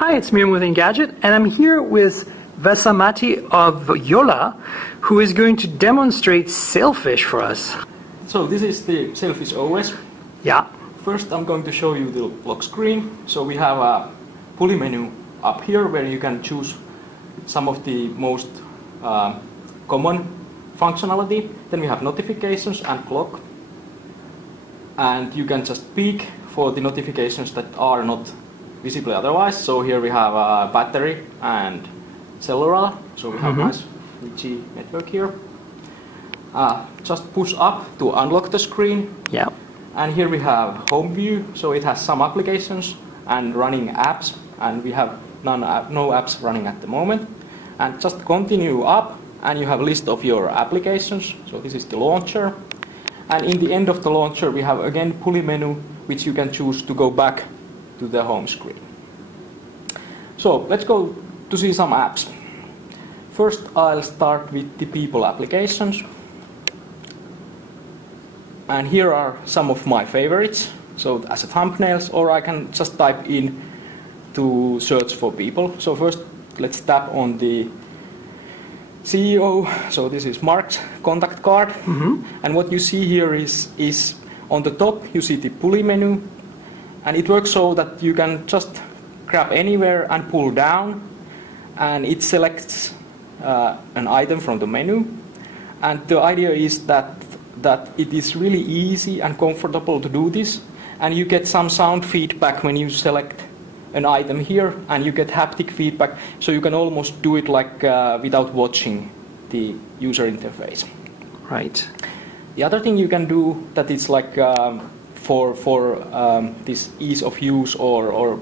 Hi, it's More Engadget, and I'm here with Vesamati of Jolla, who is going to demonstrate Sailfish for us. So this is the Sailfish OS. Yeah. First I'm going to show you the lock screen. So we have a pulley menu up here where you can choose some of the most common functionality. Then we have notifications and clock. And you can just peek for the notifications that are not visible otherwise. So here we have battery and cellular. So we have nice 3G network here. Just push up to unlock the screen. Yeah. And here we have home view. So it has some applications and running apps. And we have no apps running at the moment. And just continue up and you have a list of your applications. So this is the launcher. And in the end of the launcher we have again pulley menu, which you can choose to go back to the home screen. So let's go to see some apps. First I'll start with the people applications. And here are some of my favorites. So as a thumbnails, or I can just type in to search for people. So first let's tap on the CEO. So this is Mark's contact card. And what you see here is on the top you see the pulley menu. And it works so that you can just grab anywhere and pull down. And it selects an item from the menu. And the idea is that it is really easy and comfortable to do this. And you get some sound feedback when you select an item here, and you get haptic feedback, so you can almost do it like without watching the user interface. Right. The other thing you can do that it's like for this ease of use or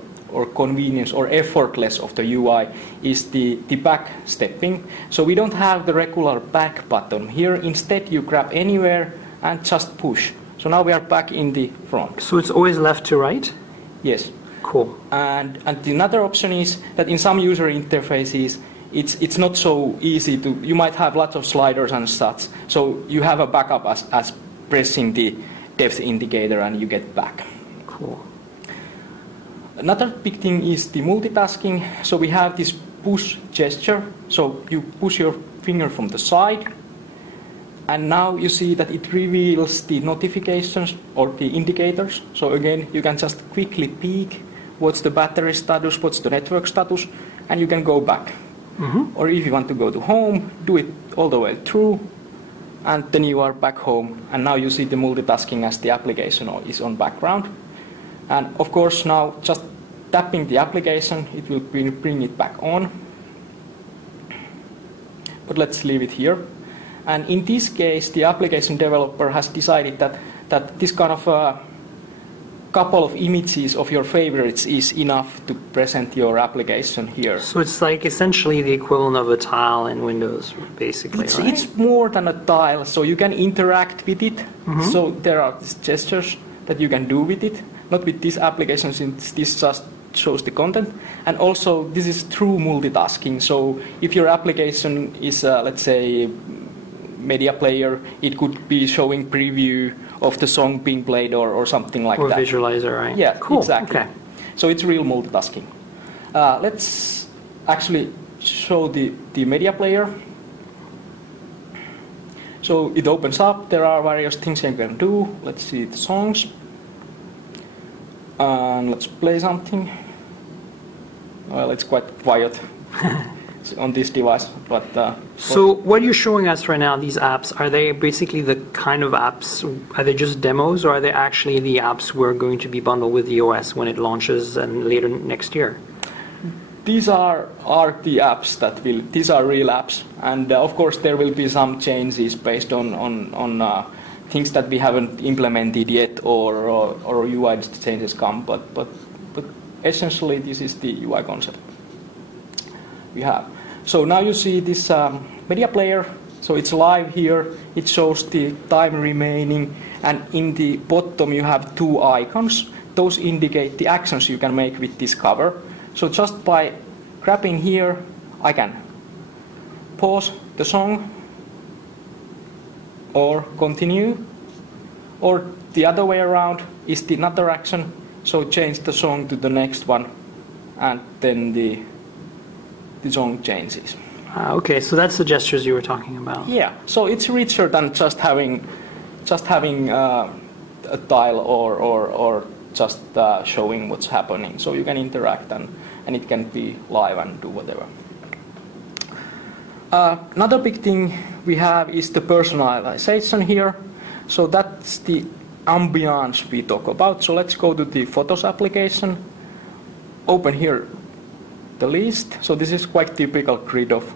convenience or effortless of the UI is the back stepping. So we don't have the regular back button here. Instead you grab anywhere and just push. So now we are back in the front. So it's always left to right? Yes. Cool. And the another option is that in some user interfaces it's not so easy to, you might have lots of sliders and such. So you have a backup as pressing the depth indicator and you get back. Cool. Another big thing is the multitasking. So we have this push gesture. So you push your finger from the side. And now you see that it reveals the notifications or the indicators. So again, you can just quickly peek what's the battery status, what's the network status, and you can go back. Or if you want to go to home, do it all the way through, and then you are back home. And now you see the multitasking as the application is on background. And of course now just tapping the application, it will bring it back on. But let's leave it here. And in this case, the application developer has decided that this kind of couple of images of your favorites is enough to present your application here. So it's like essentially the equivalent of a tile in Windows, basically, right? It's more than a tile, so you can interact with it. So there are these gestures that you can do with it. Not with this application, since this just shows the content. And also, this is true multitasking. So if your application is, let's say, media player, it could be showing preview of the song being played or something like that. Or visualizer, right? Yeah, cool. Exactly. Okay. So it's real multitasking. Let's actually show the media player. So it opens up. There are various things you can do. Let's see the songs. And let's play something. Well, it's quite quiet on this device, but so what you're showing us right now, these apps, are they basically the kind of apps, are they just demos, or are they actually the apps we're going to be bundled with the OS when it launches and later next year? These are the apps these are real apps, and of course there will be some changes based on things that we haven't implemented yet or UI changes come, but essentially this is the UI concept we have. So now you see this media player, so it's live here, it shows the time remaining, and in the bottom you have two icons. Those indicate the actions you can make with this cover. So just by grabbing here, I can pause the song or continue, or the other way around is the another action, so change the song to the next one and then the zone changes. Okay, so that's the gestures you were talking about. Yeah, so it's richer than just having a tile or just showing what's happening. So you can interact and it can be live and do whatever. Another big thing we have is the personalization here. So that's the ambience we talk about. So let's go to the Photos application. Open here the list. So this is quite typical grid of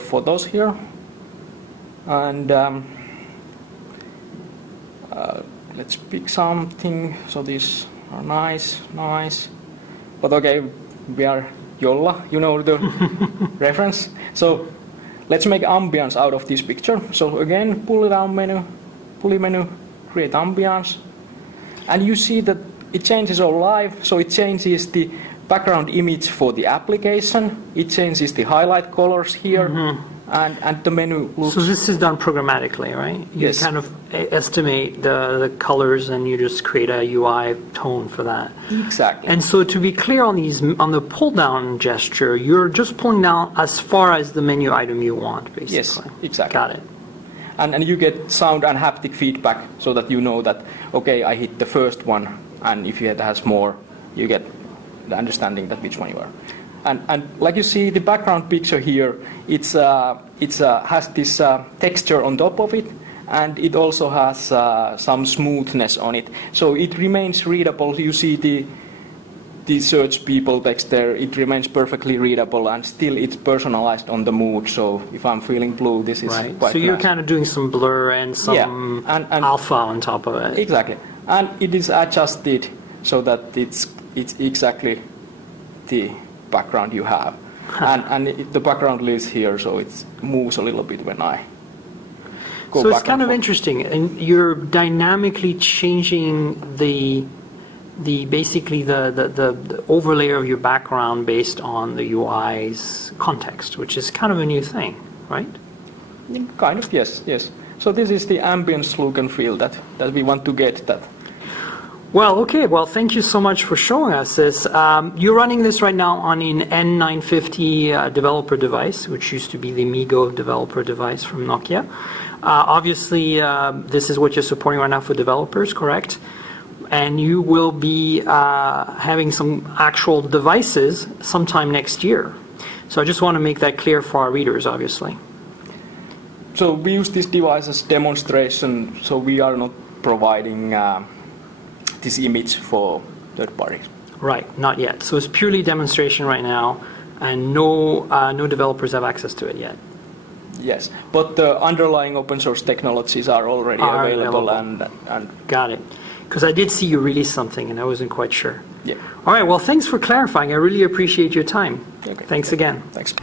photos here. And let's pick something. So these are nice. But okay, we are Jolla, you know the reference. So let's make ambience out of this picture. So again, pull down menu, create ambience. And you see that it changes all live. So it changes the background image for the application. It changes the highlight colors here. And the menu looks... So this is done programmatically, right? You Yes. kind of estimate the colors and you just create a UI tone for that. Exactly. And so to be clear on the pull down gesture, you're just pulling down as far as the menu item you want, basically. Yes, exactly. Got it. And you get sound and haptic feedback so that you know that, okay, I hit the first one, and if it has more, you get the understanding that which one you are. And like you see, the background picture here, it has this texture on top of it, and it also has some smoothness on it. So it remains readable. You see the search people text there, it remains perfectly readable, and still it's personalized on the mood. So if I'm feeling blue, this is right. quite So you're nice. kind of doing some blur and some and alpha on top of it. Exactly. And it is adjusted so that it's exactly the background you have. And the background lives here, so it moves a little bit when I go so back it's kind of interesting, and you're dynamically changing basically the overlay of your background based on the UI's context, which is kind of a new thing, right? Kind of, yes. So this is the ambience look and feel that we want to get that. Well, okay. Well, thank you so much for showing us this. You're running this right now on an N950 developer device, which used to be the Migo developer device from Nokia. Obviously, this is what you're supporting right now for developers, correct? And you will be having some actual devices sometime next year. So I just want to make that clear for our readers, obviously. So we use this device as demonstration, so we are not providing this image for third parties. Right, not yet. So it's purely demonstration right now, and no developers have access to it yet. Yes, but the underlying open source technologies are already available. And Got it. Because I did see you release something, and I wasn't quite sure. Yeah. All right, well, thanks for clarifying. I really appreciate your time. Okay. Thanks again. Thanks.